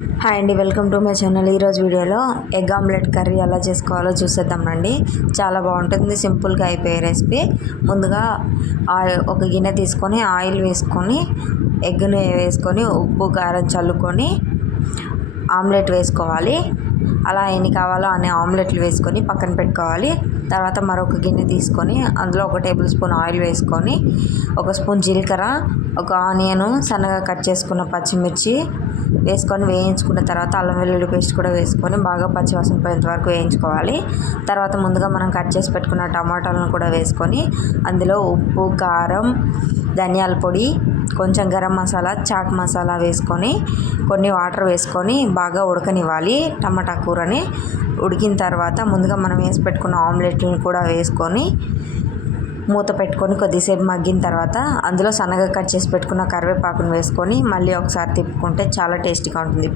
Hi అండి, welcome to my channel. ఈరోజు వీడియోలో ఎగ్ ఆమ్లెట్ కర్రీ ఎలా చేసుకోవాలో చూసేద్దాం రండి. చాలా బాగుంటుంది, సింపుల్గా అయిపోయే రెసిపీ. ముందుగా ఒక గిన్నె తీసుకొని ఆయిల్ వేసుకొని ఎగ్ని వేసుకొని ఉప్పు కారం చల్లుకొని ఆమ్లెట్ వేసుకోవాలి. అలా ఎన్ని కావాలో అన్ని ఆమ్లెట్లు వేసుకొని పక్కన పెట్టుకోవాలి. తర్వాత మరొక గిన్నె తీసుకొని అందులో 1 టేబుల్ స్పూన్ ఆయిల్ వేసుకొని 1 స్పూన్ జీలకర్ర, ఒక ఆనియన్, సన్నగా కట్ చేసుకున్న పచ్చిమిర్చి వేసుకొని వేయించుకున్న తర్వాత అల్లం వెల్లుల్లి పేస్ట్ కూడా వేసుకొని బాగా పచ్చివాసన పోయేంత వరకు వేయించుకోవాలి. తర్వాత ముందుగా మనం కట్ చేసి పెట్టుకున్న టమాటాలను కూడా వేసుకొని అందులో ఉప్పు, కారం, ధనియాల పొడి, కొంచెం గరం మసాలా, చాట్ మసాలా వేసుకొని కొన్ని వాటర్ వేసుకొని బాగా ఉడకనివ్వాలి. టమాటా కూరని ఉడికిన తర్వాత ముందుగా మనం వేసి పెట్టుకున్న ఆమ్లెట్లను కూడా వేసుకొని మూత పెట్టుకొని కొద్దిసేపు మగ్గిన తర్వాత అందులో సన్నగా కట్ చేసి పెట్టుకున్న కరివేపాకును వేసుకొని మళ్ళీ ఒకసారి తిప్పుకుంటే చాలా టేస్టీగా ఉంటుంది.